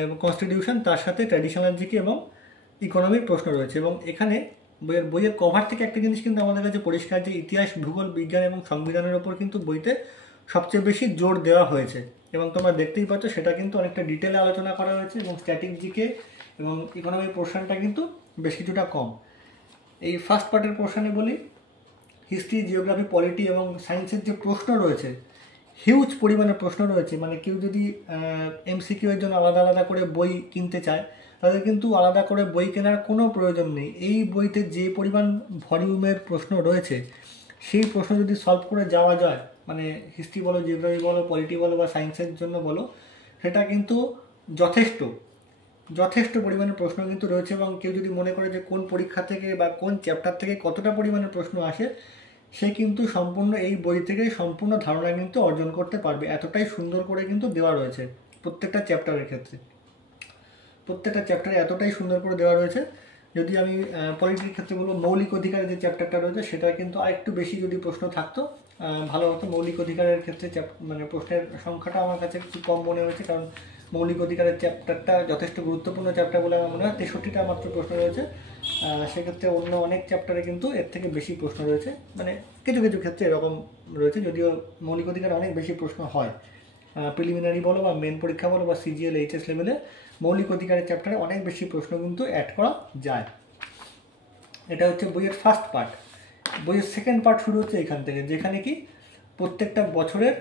এবং কনস্টিটিউশন, তার সাথে ট্র্যাডিশনাল জিকে এবং ইকোনমির প্রশ্ন রয়েছে। এবং এখানে বইয়ের কভার থেকে একটা জিনিস কিন্তু আমাদের কাছে পরিষ্কার, যে ইতিহাস, ভূগোল, বিজ্ঞান এবং সংবিধানের ওপর কিন্তু বইতে সবচেয়ে বেশি জোর দেওয়া হয়েছে। এবং তোমরা দেখতেই পাচ্ছ সেটা কিন্তু অনেকটা ডিটেলে আলোচনা করা হয়েছে। এবং স্ট্যাটিক জিকে এবং ইকোনমির পোর্শনটা কিন্তু বেশ কিছুটা কম। এই ফার্স্ট পার্টের পোর্শনে বলি, হিস্ট্রি, জিওগ্রাফি, পলিটি এবং সায়েন্সের যে প্রশ্ন রয়েছে, হিউজ পরিমাণে প্রশ্ন রয়েছে। মানে কেউ যদি এমসিকিউ এর জন্য আলাদা আলাদা করে বই কিনতে চায়, তাদের কিন্তু আলাদা করে বই কেনার কোনো প্রয়োজন নেই। এই বইতে যে পরিমাণ ভলিউমের প্রশ্ন রয়েছে, সেই প্রশ্ন যদি সলভ করে যাওয়া যায়, মানে হিস্ট্রি বলো, জিওগ্রাফি বলো, পলিটি বলো বা সায়েন্সের জন্য বলো, সেটা কিন্তু যথেষ্ট পরিমাণে প্রশ্ন কিন্তু রয়েছে। এবং কেউ যদি মনে করে যে কোন পরীক্ষা থেকে বা কোন চ্যাপ্টার থেকে কতটা পরিমাণে প্রশ্ন আসে, সে কিন্তু সম্পূর্ণ এই বই থেকে সম্পূর্ণ ধারণা কিন্তু অর্জন করতে পারবে। এতটাই সুন্দর করে কিন্তু দেওয়া রয়েছে প্রত্যেকটা চ্যাপ্টারের ক্ষেত্রে। প্রত্যেকটা চ্যাপ্টারে এতটাই সুন্দর করে দেওয়া রয়েছে। যদি আমি পলিটির ক্ষেত্রে বলবো, মৌলিক অধিকারের যে চ্যাপ্টারটা রয়েছে, সেটা কিন্তু আরেকটু বেশি যদি প্রশ্ন থাকতো ভালো হতো। মৌলিক অধিকারের ক্ষেত্রে মানে প্রশ্নের সংখ্যাটা আমার কাছে একটু কম মনে হয়েছে, কারণ মৌলিক অধিকারের চ্যাপ্টারটা যথেষ্ট গুরুত্বপূর্ণ চ্যাপ্টার বলে আমার মনে হয়। 63টা মাত্র প্রশ্ন রয়েছে। সেক্ষেত্রে অন্য অনেক চ্যাপ্টারে কিন্তু এর থেকে বেশি প্রশ্ন রয়েছে। মানে কিছু কিছু ক্ষেত্রে এরকম রয়েছে, যদিও মৌলিক অধিকারে অনেক বেশি প্রশ্ন হয়। প্রিলিমিনারি বলো বা মেন পরীক্ষা বলো বা সিজিএল, এইচএস লেভেলে মৌলিক অধিকারের চ্যাপ্টারে অনেক বেশি প্রশ্ন কিন্তু অ্যাড করা যায়। এটা হচ্ছে বইয়ের ফার্স্ট পার্ট। বইয়ের সেকেন্ড পার্ট শুরু হচ্ছে এখান থেকে, যেখানে কি প্রত্যেকটা বছরের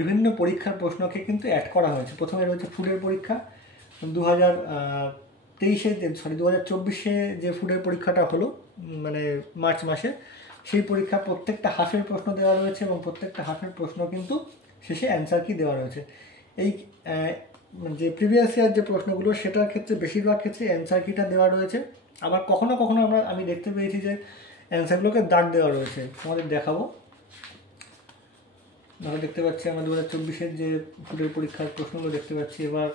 বিভিন্ন পরীক্ষার প্রশ্নকে কিন্তু অ্যাড করা হয়েছে। প্রথমে রয়েছে ফুডের পরীক্ষা। 2024 যে ফুডের পরীক্ষাটা হলো, মানে মার্চ মাসে, সেই পরীক্ষা প্রত্যেকটা হাফের প্রশ্ন দেওয়া রয়েছে। এবং প্রত্যেকটা হাফের প্রশ্ন কিন্তু শেষে অ্যান্সার কি দেওয়া রয়েছে। এই যে প্রিভিয়াস ইয়ার যে প্রশ্নগুলো, সেটার ক্ষেত্রে বেশিরভাগ ক্ষেত্রে অ্যান্সার কিটা দেওয়া রয়েছে। আবার কখনো কখনো আমি দেখতে পেয়েছি যে অ্যান্সারগুলোকে দাগ দেওয়া রয়েছে। তোমাদের দেখাবো। আমরা দেখতে পাচ্ছি, আমরা 2024-এর যে ফুডের পরীক্ষার প্রশ্নগুলো দেখতে পাচ্ছি। এবার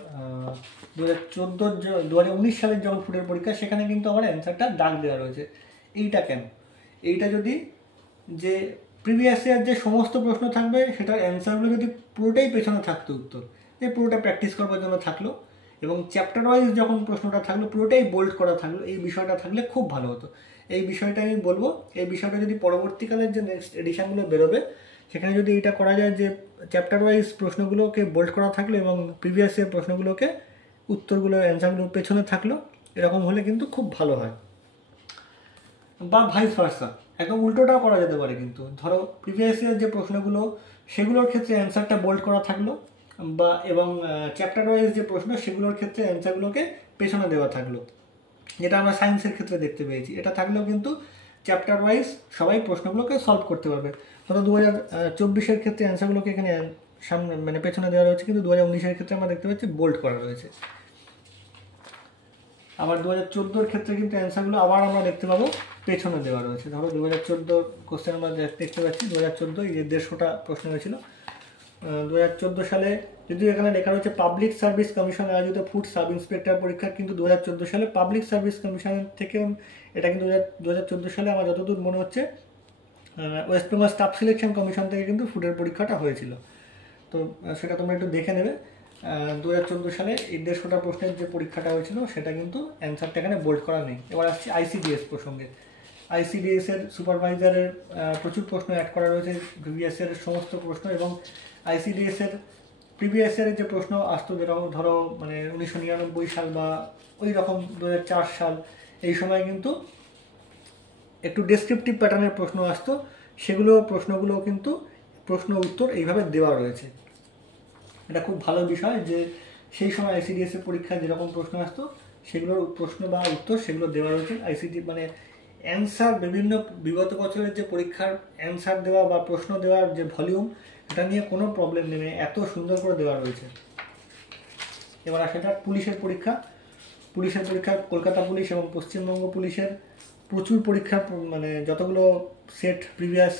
2019 সালের যখন ফুডের পরীক্ষা, সেখানে কিন্তু আমার অ্যান্সারটা দাগ দেওয়া রয়েছে। এইটা কেন? এইটা যদি যে প্রিভিয়াস ইয়ার যে সমস্ত প্রশ্ন থাকবে, সেটার অ্যান্সারগুলো যদি পুরোটাই পেছনে থাকতো, উত্তর যে পুরোটা প্র্যাকটিস করবার জন্য থাকলো, এবং চ্যাপ্টার ওয়াইজ যখন প্রশ্নটা থাকলো পুরোটাই বোল্ড করা থাকলো, এই বিষয়টা থাকলে খুব ভালো হতো। এই বিষয়টা আমি বলবো, এই বিষয়টা যদি পরবর্তীকালের যে নেক্সট এডিশনগুলো বেরোবে, সেখানে যদি এটা করা যায় যে চ্যাপ্টার ওয়াইজ প্রশ্নগুলোকে বোল্ড করা থাকলো এবং প্রিভিয়াস ইয়ার প্রশ্নগুলোকে উত্তরগুলো, অ্যান্সারগুলো পেছনে থাকলো, এরকম হলে কিন্তু খুব ভালো হয়। বা ভাইস ভার্সা, একদম উল্টোটাও করা যেতে পারে। কিন্তু ধরো প্রিভিয়াস ইয়ার যে প্রশ্নগুলো, সেগুলোর ক্ষেত্রে অ্যান্সারটা বোল্ড করা থাকলো, বা এবং চ্যাপ্টার ওয়াইজ যে প্রশ্ন, সেগুলোর ক্ষেত্রে অ্যান্সারগুলোকে পেছনে দেওয়া থাকলো, যেটা আমরা সায়েন্সের ক্ষেত্রে দেখতে পেয়েছি। এটা থাকলেও কিন্তু চ্যাপ্টার ওয়াইজ সবাই প্রশ্নগুলোকে সলভ করতে পারবে। ধরো 2024-এর ক্ষেত্রে অ্যান্সারগুলোকে এখানে সামনে, মানে পেছনে দেওয়া রয়েছে, কিন্তু 2019-এর ক্ষেত্রে আমরা দেখতে পাচ্ছি বোল্ড করা রয়েছে। আবার 2014-এর ক্ষেত্রে কিন্তু অ্যান্সারগুলো আবার আমরা দেখতে পাবো পেছনে দেওয়া রয়েছে। ধরো 2014 কোশ্চেন আমরা দেখতে পাচ্ছি, 2014 এই যে 150টা প্রশ্ন হয়েছিল। 2014 সালে যদিও এখানে লেখা রয়েছে পাবলিক সার্ভিস কমিশন আয়োজিত ফুড সাব ইন্সপেক্টর পরীক্ষা, কিন্তু 2014 সালে পাবলিক সার্ভিস কমিশন থেকে এটা কিন্তু 2014 সালে আমার যতদূর মনে হচ্ছে West Bengal staff selection commission থেকে কিন্তু ফুডের পরীক্ষাটা হয়েছিল। তো সেটা তোমরা একটু দেখে নেবে। 2014 সালে এই 150টা প্রশ্নের যে পরীক্ষাটা হয়েছিল, সেটা কিন্তু অ্যান্সারটা এখানে বোল্ড করা নেই। এবার আসছি আইসিডিএস প্রসঙ্গে। আইসিডিএসের সুপারভাইজারের প্রচুর প্রশ্ন অ্যাড করা রয়েছে, প্রিভিয়াস ইয়ারের সমস্ত প্রশ্ন। এবং আইসিডিএসের প্রিভিয়াস ইয়ারের যে প্রশ্ন আসতো, যেরকম ধরো মানে 1999 সাল বা ওই রকম 2004 সাল, এই সময় কিন্তু একটু ডেসক্রিপটিভ প্যাটার্নের প্রশ্ন আসতো। প্রশ্নগুলো কিন্তু প্রশ্ন উত্তর এইভাবে দেওয়া রয়েছে। এটা খুব ভালো বিষয় যে সেই সময় আইসিডিএসের পরীক্ষায় যেরকম প্রশ্ন আসতো, সেগুলোর প্রশ্ন বা উত্তর সেগুলো দেওয়া রয়েছে। আইসিডি মানে অ্যান্সার, বিভিন্ন বিগত বছরের যে পরীক্ষার অ্যান্সার দেওয়া বা প্রশ্ন দেওয়ার যে ভলিউম, এটা নিয়ে কোনো প্রবলেম নেই, এত সুন্দর করে দেওয়া রয়েছে। এবার আসে এটা পুলিশের পরীক্ষা। কলকাতা পুলিশ এবং পশ্চিমবঙ্গ পুলিশের প্রচুর পরীক্ষা, মানে যতগুলো সেট প্রিভিয়াস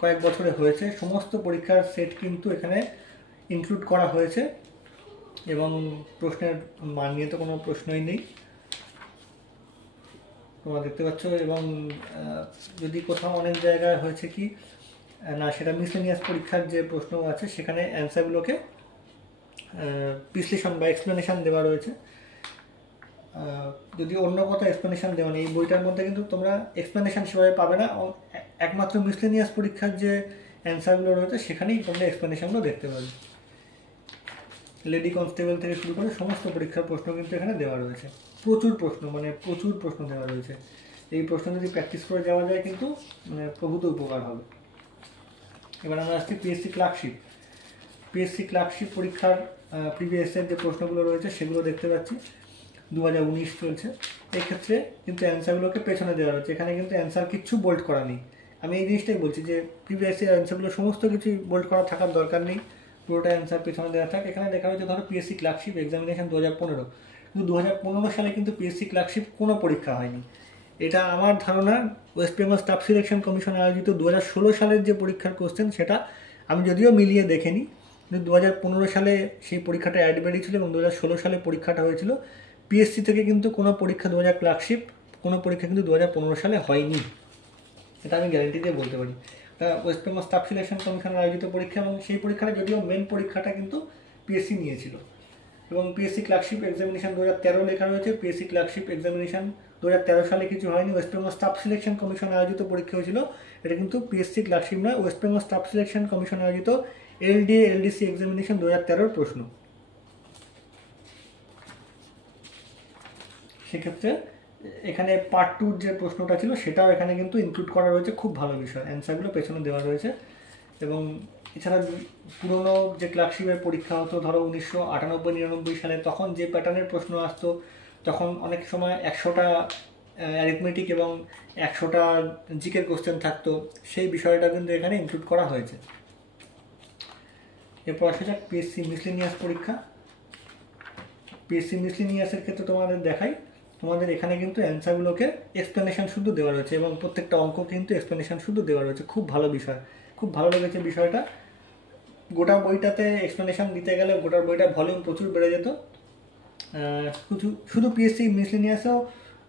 কয়েক বছরে হয়েছে, সমস্ত পরীক্ষার সেট কিন্তু এখানে ইনক্লুড করা হয়েছে। এবং প্রশ্নের মান নিয়ে তো কোনো প্রশ্নই নেই। তোমরা দেখতে পাচ্ছ। এবং যদি কোথাও অনেক জায়গায় হয়েছে কি না, সেটা মিসলেনিয়াস পরীক্ষার যে প্রশ্ন আছে সেখানে অ্যান্সারগুলোকে বিশ্লেষণ বা এক্সপ্লেনেশন দেওয়া রয়েছে। যদি অন্য কথা এক্সপ্লেনেশন দেওয়া নেই, এই বইটার মধ্যে কিন্তু তোমরা এক্সপ্লেনেশন সেভাবে পাবে না। একমাত্র মিসলেনিয়াস পরীক্ষার যে অ্যান্সারগুলো রয়েছে সেখানেই তোমরা এক্সপ্লেনেশনগুলো দেখতে পাবে। লেডি কনস্টেবল থেকে শুরু করে সমস্ত পরীক্ষার প্রশ্ন কিন্তু এখানে দেওয়া রয়েছে। প্রচুর প্রশ্ন, মানে প্রচুর প্রশ্ন দেওয়া রয়েছে। এই প্রশ্ন যদি প্র্যাকটিস করে যাওয়া যায় কিন্তু মানে প্রভূত উপকার হবে। এবার আমরা আসছি পিএসসি ক্লার্কশিপ। পিএসসি ক্লার্কশিপ পরীক্ষার প্রিভিয়াসের যে প্রশ্নগুলো রয়েছে সেগুলো দেখতে পাচ্ছি। 2019 চলছে। এক্ষেত্রে কিন্তু অ্যান্সারগুলোকে পেছনে দেওয়া রয়েছে। এখানে কিন্তু অ্যান্সার কিচ্ছু বোল্ড করা নেই। আমি এই জিনিসটাই বলছি যে প্রিভিয়াসের অ্যান্সারগুলো সমস্ত কিছুই বোল্ড করা থাকার দরকার নেই, পুরোটা অ্যান্সার পেছনে দেওয়া থাক। এখানে দেখা হয়েছে ধরো পিএসসি ক্লার্কশিপ এক্সামিনেশন 2015, কিন্তু 2015 সালে কিন্তু পিএসসি ক্লার্কশিপ কোনো পরীক্ষা হয়নি। এটা আমার ধারণা West Bengal staff selection commission আয়োজিত 2016 সালের যে পরীক্ষার কোশ্চেন, সেটা আমি যদিও মিলিয়ে দেখিনি, কিন্তু 2015 সালে সেই পরীক্ষাটা অ্যাড বেরিয়েছিল এবং 2016 সালে পরীক্ষাটা হয়েছিল। পিএসসি থেকে কিন্তু কোনো পরীক্ষা 2000 ক্লার্কশিপ কোনো পরীক্ষা কিন্তু 2015 সালে হয়নি, এটা আমি গ্যারেন্টি দিয়ে বলতে পারি। এটা ওয়েস্ট বেঙ্গল স্টাফ সিলেকশন কমিশনের আয়োজিত পরীক্ষা এবং সেই পরীক্ষাটা যদিও মেন পরীক্ষাটা কিন্তু পিএসসি নিয়েছিল। এবং পিএসসি ক্লার্কশিপ এক্সামিনেশন 2013 লেখা রয়েছে। পিএসসি ক্লার্কশিপ এক্সামিনেশন 2013 সালে কিছু হয়নি, West Bengal staff selection commission আয়োজিত পরীক্ষা হয়েছিল। এটা কিন্তু পিএসসি ক্লার্কশিপ নয়, West Bengal staff selection commission আয়োজিত এলডিএ এলডিসি এক্সামিনেশন 2013 প্রশ্ন। সেক্ষেত্রে এখানে পার্ট 2 যে প্রশ্নটা ছিল সেটাও এখানে কিন্তু ইনক্লুড করা রয়েছে। খুব ভালো বিষয়, অ্যান্সারগুলো পেছনে দেওয়া রয়েছে। এবং এছাড়া পুরনো যে ক্লার্কশিপের পরীক্ষা হতো ধরো 1998-99 সালে, তখন যে প্যাটার্নের প্রশ্ন আসতো, তখন অনেক সময় 100টা অ্যারিথমেটিক এবং 100টা জিকের কোশ্চেন থাকতো, সেই বিষয়টা কিন্তু এখানে ইনক্লুড করা হয়েছে। এরপর আসা যাক পিএসসি মিসলেনিয়াস পরীক্ষা। পিএসসি মিসলেনিয়াসের ক্ষেত্রে তোমাদের দেখাই, তোমাদের এখানে কিন্তু অ্যান্সারগুলোকে এক্সপ্লেনেশন শুধু দেওয়া রয়েছে এবং প্রত্যেকটা অঙ্ক কিন্তু এক্সপ্লেনেশন শুধু দেওয়া রয়েছে। খুব ভালো বিষয়, খুব ভালো লেগেছে বিষয়টা। গোটা বইটাতে এক্সপ্লেনেশন দিতে গেলে গোটার বইটার ভলিউম প্রচুর বেড়ে যেত। শুধু পিএসসি মিসলেনিয়াসেও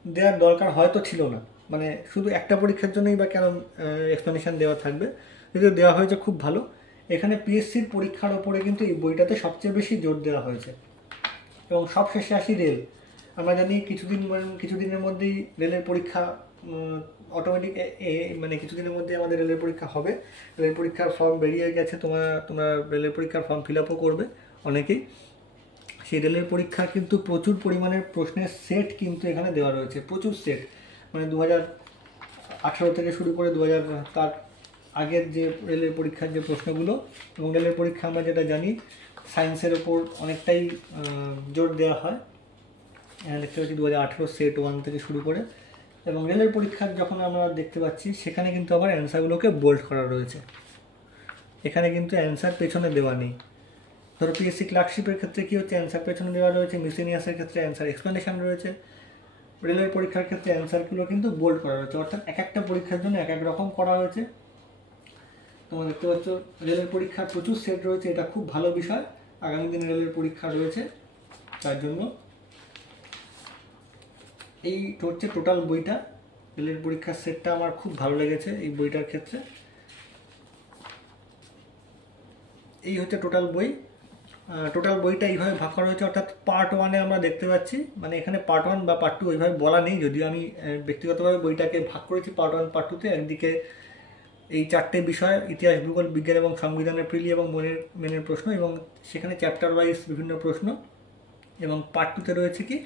দেওয়ার দরকার হয়তো ছিল না, মানে শুধু একটা পরীক্ষার জন্যই বা কেন এক্সপ্লেনেশন দেওয়া থাকবে, যদিও দেওয়া হয়েছে খুব ভালো। এখানে পিএসসির পরীক্ষার ওপরে কিন্তু এই বইটাতে সবচেয়ে বেশি জোর দেওয়া হয়েছে। এবং সবশেষে আসি রেল। আমরা জানি কিছুদিনের মধ্যেই রেলের পরীক্ষা অটোমেটিক, মানে কিছুদিনের মধ্যে আমাদের রেলের পরীক্ষা হবে। রেলের পরীক্ষার ফর্ম বেরিয়ে গেছে, তোমরা রেলের পরীক্ষার ফর্ম ফিল আপও করবে অনেকেই। সেই রেলের পরীক্ষার কিন্তু প্রচুর পরিমাণের প্রশ্নের সেট কিন্তু এখানে দেওয়া রয়েছে, প্রচুর সেট। মানে 2018 থেকে শুরু করে 2000 তার আগের যে রেলের পরীক্ষার যে প্রশ্নগুলো, এবং রেলের পরীক্ষা আমরা যেটা জানি সায়েন্সের ওপর অনেকটাই জোর দেওয়া হয়। দেখতে পাচ্ছি 2018 সেট 1 থেকে শুরু করে। এবং রেলের পরীক্ষার যখন আমরা দেখতে পাচ্ছি সেখানে কিন্তু আবার অ্যান্সারগুলোকে বোল্ড করা রয়েছে, এখানে কিন্তু অ্যান্সার পেছনে দেওয়া নেই। ধরো পিএসসি ক্লার্কশিপের ক্ষেত্রে কী হচ্ছে, অ্যান্সার পেছনে দেওয়া রয়েছে, মিসলেনিয়াসের ক্ষেত্রে অ্যান্সার এক্সপ্লেনেশন রয়েছে, রেলের পরীক্ষার ক্ষেত্রে অ্যান্সারগুলো কিন্তু বোল্ড করা রয়েছে। অর্থাৎ এক একটা পরীক্ষার জন্য এক এক রকম করা হয়েছে। তোমরা দেখতে পাচ্ছ রেলের পরীক্ষার প্রচুর সেট রয়েছে, এটা খুব ভালো বিষয়। আগামী দিনে রেলের পরীক্ষা রয়েছে, তার জন্য এই হচ্ছে টোটাল বইটা। রেলের পরীক্ষার সেটটা আমার খুব ভালো লেগেছে এই বইটার ক্ষেত্রে। এই হচ্ছে টোটাল বই। টোটাল বইটা এইভাবে ভাগ করা হয়েছে, অর্থাৎ পার্ট 1-এ আমরা দেখতে পাচ্ছি, মানে এখানে পার্ট 1 বা পার্ট 2 ওইভাবে বলা নেই, যদিও আমি ব্যক্তিগতভাবে বইটাকে ভাগ করেছি পার্ট 1 পার্ট 2-তে। একদিকে এই 4টে বিষয়, ইতিহাস, ভূগোল, বিজ্ঞান এবং সংবিধানের প্রিলি এবং মেনের প্রশ্ন, এবং সেখানে চ্যাপ্টার ওয়াইজ বিভিন্ন প্রশ্ন। এবং পার্ট 2-তে রয়েছে কি,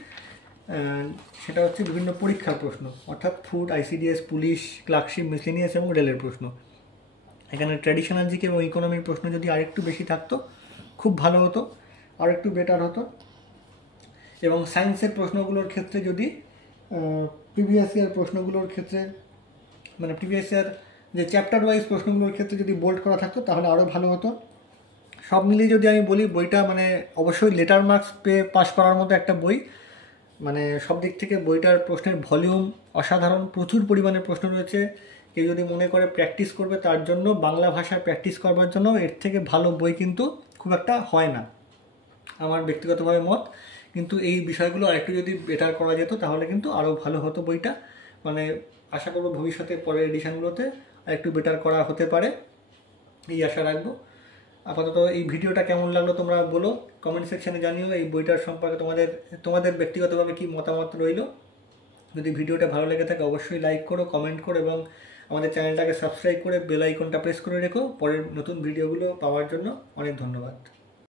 সেটা হচ্ছে বিভিন্ন পরীক্ষার প্রশ্ন, অর্থাৎ food, ICDS, police, clerkship, miscellaneous এবং রেলের প্রশ্ন। এখানে ট্র্যাডিশনাল জিকে এবং ইকোনমির প্রশ্ন যদি আরেকটু বেশি থাকতো খুব ভালো হতো, আর একটু বেটার হতো। এবং সায়েন্সের প্রশ্নগুলোর ক্ষেত্রে যদি প্রিভিয়াস ইয়ার প্রশ্নগুলোর ক্ষেত্রে, মানে প্রিভিয়াস ইয়ার যে চ্যাপ্টার ওয়াইজ প্রশ্নগুলোর ক্ষেত্রে যদি বোল্ড করা থাকতো তাহলে আরও ভালো হতো। সব মিলিয়ে যদি আমি বলি, বইটা মানে অবশ্যই লেটার মার্কস পেয়ে পাস করার মতো একটা বই। মানে সব দিক থেকে বইটার প্রশ্নের ভলিউম অসাধারণ, প্রচুর পরিমাণে প্রশ্ন রয়েছে। কেউ যদি মনে করে প্র্যাকটিস করবে, তার জন্য বাংলা ভাষায় প্র্যাকটিস করবার জন্য এর থেকে ভালো বই কিন্তু খুব একটা হয় না, আমার ব্যক্তিগতভাবে মত। কিন্তু এই বিষয়গুলো আরেকটু যদি বেটার করা যেত তাহলে কিন্তু আরও ভালো হতো বইটা। মানে আশা করব ভবিষ্যতে পরের এডিশনগুলোতে আর একটু বেটার করা হতে পারে, এই আশা রাখবো। আপাতত এই ভিডিওটা কেমন লাগলো তোমরা বলো, কমেন্ট সেকশানে জানিও এই বইটার সম্পর্কে তোমাদের ব্যক্তিগতভাবে কি মতামত রইলো। যদি ভিডিওটা ভালো লেগে থাকে অবশ্যই লাইক করো, কমেন্ট করো এবং আমাদের চ্যানেলটাকে সাবস্ক্রাইব করে বেল আইকনটা প্রেস করে রেখো পরের নতুন ভিডিওগুলো পাওয়ার জন্য। অনেক ধন্যবাদ।